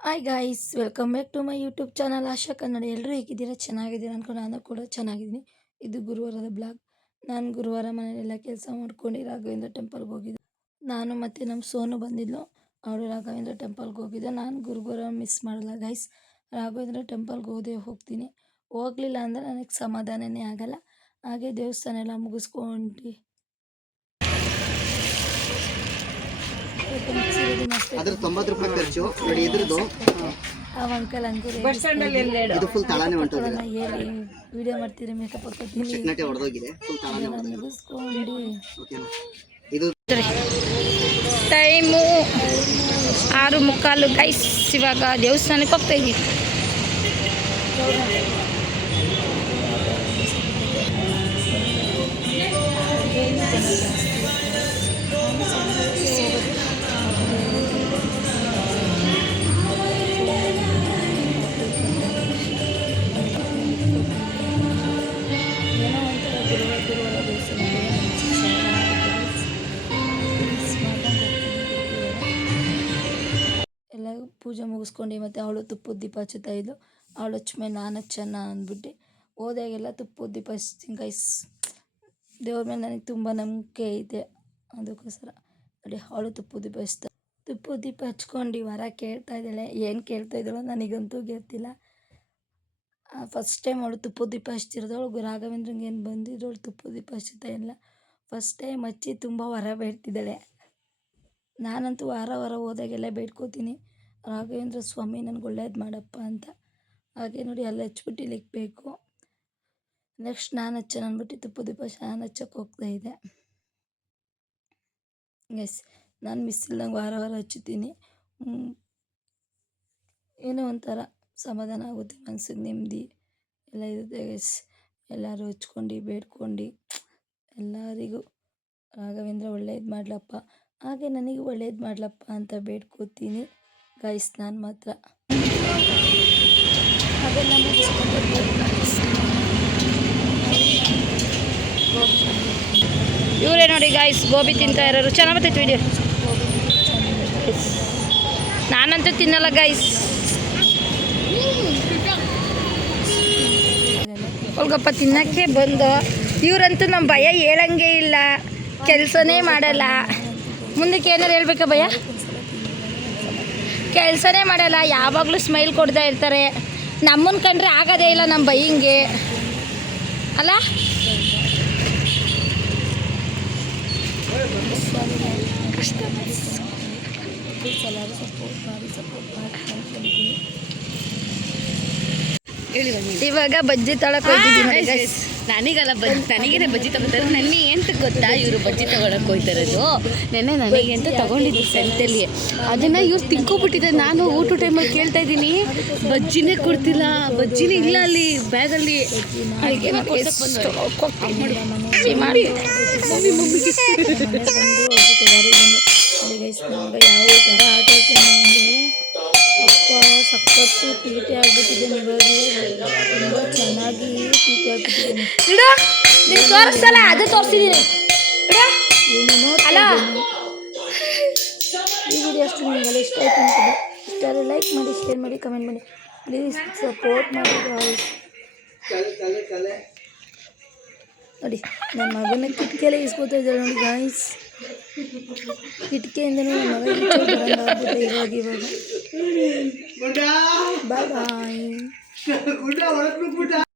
Hi guys welcome back to my YouTube channel Asha Kannada ಎಲ್ಲರೂ ಹೇಗಿದ್ದೀರಾ? ಚೆನ್ನಾಗಿದ್ದೀರಾ ಅನ್ಕೊಂಡು ನಾನು ಕೂಡ ಚೆನ್ನಾಗಿದ್ದೀನಿ. ಇದು ಗುರುವಾರದ ಬ್ಲಾಗ್ ನಾನು ಗುರುವಾರ ಮನೆಯಲ್ಲೆಲ್ಲ ಕೆಲಸ ಮಾಡ್ಕೊಂಡು ರಾಘವೇಂದ್ರ ಟೆಂಪಲ್ಗೆ ಹೋಗಿದ್ದೆ. ನಾನು ಮತ್ತು ನಮ್ಮ ಸೋನು ಬಂದಿದ್ಲು. ಅವಳು ರಾಘವೇಂದ್ರ ಟೆಂಪಲ್ಗೆ ಹೋಗಿದ್ದೆ ನಾನು ಗುರುವಾರ ಮಿಸ್ ಮಾಡಲ್ಲ ಗೈಸ್ ರಾಘವೇಂದ್ರ ಟೆಂಪಲ್ಗೆ ಹೋದೆ ಹೋಗ್ತೀನಿ. ಹೋಗಲಿಲ್ಲ ಅಂದರೆ ನನಗೆ ಸಮಾಧಾನನೇ ಆಗಲ್ಲ. ಹಾಗೆ ದೇವಸ್ಥಾನ ಎಲ್ಲ ಮುಗಿಸ್ಕೊಂಡು ಅದ್ರ ತೊಂಬತ್ತು ರೂಪಾಯಿ ಖರ್ಚು. ನೋಡಿ ಇದ್ರದ್ದು ಆ ಅಂಕಲ್ ಹಂಗೂ ಇದು ಫುಲ್ ತಳಾನೇ ಹೊಂಟೋಗಿದೆ. ಹೇಳಿ ವಿಡಿಯೋ ಮಾಡ್ತೀರಿ ಮೇಕಪ್ ಹಾಕೋತೀನಿ ಚಿಕ್ಕನಟೆ ಹೊಡೆದೋಗಿದೆ ಫುಲ್ ತಳಾನೇ ಇದೆಲ್ಲ ಹೊಡೆದೋಗಿದೆ ಓಕೆನಾ ಇದು ಟೈಮು ಆರು ಮುಕ್ಕಾಲು. ಗೈಸ್ ಇವಾಗ ದೇವಸ್ಥಾನಕ್ಕೆ ಹೋಗ್ತಾ ಇದ್ದೀವಿ ಏನೋ ಪೂಜೆ ಮುಗಿಸ್ಕೊಂಡು ಮತ್ತು ಅವಳು ತುಪ್ಪದ ದೀಪ ಹಚ್ಚುತ್ತಾ ಇದ್ಲು. ಅವಳು ಹಚ್ಮೇಲೆ ನಾನು ಹಚ್ಚೋಣ ಅಂದ್ಬಿಟ್ಟು ಹೋದಾಗೆಲ್ಲ ತುಪ್ಪದ ದೀಪ ಹಚ್ತೀನಿ ಗೈಸ್ ದೇವ್ರ ಮೇಲೆ ನನಗೆ ತುಂಬ ನಂಬಿಕೆ ಐತೆ. ಅದಕ್ಕೋಸ್ಕರ ಅಡಿ ಅವಳು ತುಪ್ಪದ ದೀಪ ಹಚ್ತಾ ತುಪ್ಪದ ದೀಪ ಹಚ್ಕೊಂಡು ವರ ಕೇಳ್ತಾ ಇದ್ದಾಳೆ. ಏನು ಕೇಳ್ತಾ ಇದ್ದಾಳೋ ನನಗಂತೂ ಗೊತ್ತಿಲ್ಲ. ಫಸ್ಟ್ ಟೈಮ್ ಅವಳು ತುಪ್ಪದ ದೀಪ ಹಚ್ತಿರೋದು, ಅವಳು ರಾಘವೇಂದ್ರಂಗೆ ಏನು ಬಂದಿದ್ರು, ಅವಳು ತುಪ್ಪದ ದೀಪ ಹಚ್ಚುತ್ತಾ ಇಲ್ಲ. ಫಸ್ಟ್ ಟೈಮ್ ಹಚ್ಚಿ ತುಂಬ ವರ ಬೇಡ್ತಿದ್ದಾಳೆ. ನಾನಂತೂ ವಾರ ವಾರ ಹೋದಾಗೆಲ್ಲ ಬೇಡ್ಕೋತೀನಿ. ರಾಘವೇಂದ್ರ ಸ್ವಾಮಿ ನನಗೆ ಒಳ್ಳೇದು ಮಾಡಪ್ಪ ಅಂತ. ಹಾಗೆ ನೋಡಿ, ಅಲ್ಲಿ ಹಚ್ಬಿಟ್ಟು ಇಲ್ಲಿಗೆ ಬೇಕು ನೆಕ್ಸ್ಟ್ ನಾನು ಹಚ್ಚೋಣ ಅಂದ್ಬಿಟ್ಟು ತುಪ್ಪ ದೀಪ ನಾನು ಹೋಗ್ತಾ ಇದ್ದೆ ಎಸ್ ನಾನು ಮಿಸ್ ಇಲ್ದಂಗೆ ವಾರ ವಾರ ಹಚ್ಚುತ್ತೀನಿ. ಏನೋ ಒಂಥರ ಸಮಾಧಾನ ಆಗುತ್ತೆ ಮನ್ಸಿಗೆ, ನೆಮ್ಮದಿ. ಎಲ್ಲ ಇರುತ್ತೆ. ಎಸ್ ಎಲ್ಲರೂ ಹಚ್ಕೊಂಡು, ಬೇಡ್ಕೊಂಡು. ಎಲ್ಲರಿಗೂ ರಾಘವೇಂದ್ರ ಒಳ್ಳೇದು ಮಾಡಲಪ್ಪ. ಹಾಗೆ ನನಗೆ ಒಳ್ಳೇದು ಮಾಡಲಪ್ಪ ಅಂತ ಬೇಡ್ಕೋತೀನಿ. ಗೈಸ್ ನಾನು ಮಾತ್ರ. ಇವರೇ ನೋಡಿ ಗೈಸ್ ಗೋಬಿ ತಿಂತಾ ಇರೋರು. ಚೆನ್ನಾಗಿ ಬರ್ತೈತೆ ವಿಡಿಯೋ ನಾನಂತೂ ತಿನ್ನಲ್ಲ ಗೈಸ್ ಹೋಗಪ್ಪ ತಿನ್ನಕ್ಕೆ ಬಂದು. ಇವರಂತೂ ನಮ್ಮ ಭಯ ಹೇಳಂಗೆ ಇಲ್ಲ. ಕೆಲಸನೇ ಮಾಡಲ್ಲ. ಮುಂದಕ್ಕೆ ಏನಾರು ಹೇಳ್ಬೇಕಾ ಭಯ? ಕೆಲಸನೇ ಮಾಡಲ್ಲ, ಯಾವಾಗಲೂ ಸ್ಮೈಲ್ ಕೊಡ್ತಾ ಇರ್ತಾರೆ. ನಮ್ಮನ್ನ ಕಂಡ್ರೆ ಆಗೋದೇ ಇಲ್ಲ ನಮ್ಮ ಬೈಯಿಂಗೆ. ಅಲ್ಲ? ಇವಾಗ ಬಜ್ಜಿ ತಳಕ್ ಹೋಗಿದ್ದೀನಿ ನನಗಲ್ಲ ಬಜ್ ನನಗೇನೆ ಬಜ್ಜಿ ತಗೋತಾರೆ ನನಗೆ ಎಂತ ಗೊತ್ತಾ ಇವರು ಬಜ್ಜಿ ತಗೊಳಕ್ ಹೋಯ್ತಾರದು ನೆನ್ನೆ ನನಗೆ ಅಂತ ತಗೊಂಡಿದ್ದು ಸೆಂಟಲ್ಲಿ ಅದನ್ನ ಇವ್ರು ತಿನ್ಕೊಬಿಟ್ಟಿದ್ದಾರೆ ನಾನು ಊಟ ಟೈಮಲ್ಲಿ ಕೇಳ್ತಾ ಇದ್ದೀನಿ ಬಜ್ಜಿನೇ ಕೊಡ್ತಿಲ್ಲ ಬಜ್ಜಿನೇ ಇಲ್ಲ ಅಲ್ಲಿ ಬ್ಯಾಗಲ್ಲಿ ಅದಕ್ಕೆ ಸಖತ್ತು ತೀಟೆ ಆಗ್ಬಿಟ್ಟಿದೆ ಇವಾಗ ತುಂಬ ಚೆನ್ನಾಗಿ ತೀಟೆ ಆಗ್ಬಿಟ್ಟಿದ್ದೇನೆ ಇಡು ನೀನು ತೋರಿಸಲ್ಲ ಅದು ತೋರಿಸಿದ್ದೀನಿ ಏನೇನೋ ಅಲ್ಲ. ತಿಂದಿದ್ದೀನಿ. ಈ ವಿಡಿಯೋ ಅಷ್ಟು ನಿಮಗೆಲ್ಲ ಇಷ್ಟ ಆಯ್ತು ಅನ್ಕೊಂಡು ಇಷ್ಟ ಆದರೆ ಲೈಕ್ ಮಾಡಿ ಶೇರ್ ಮಾಡಿ ಕಮೆಂಟ್ ಮಾಡಿ ಪ್ಲೀಸ್ ಸಪೋರ್ಟ್ ಮಾಡಿ guys. ನೋಡಿ ನನ್ನ ಮಗನ ಕಿಟಕಿಯಲ್ಲೇ ಇಸ್ಕೋತಾ ಇದ್ದಾಳೆ ನೋಡಿ ಗಾಯ್ಸ್ ಕಿಟಕಿಯಿಂದನೂ ನನ್ನ ಮಗ ಈಚೆ ಬರಂಗಾಗ್ಬಿಟ್ಟೆ ಇವಾಗ ಇವಾಗ ಬಾಯ್ ಬಾಯ್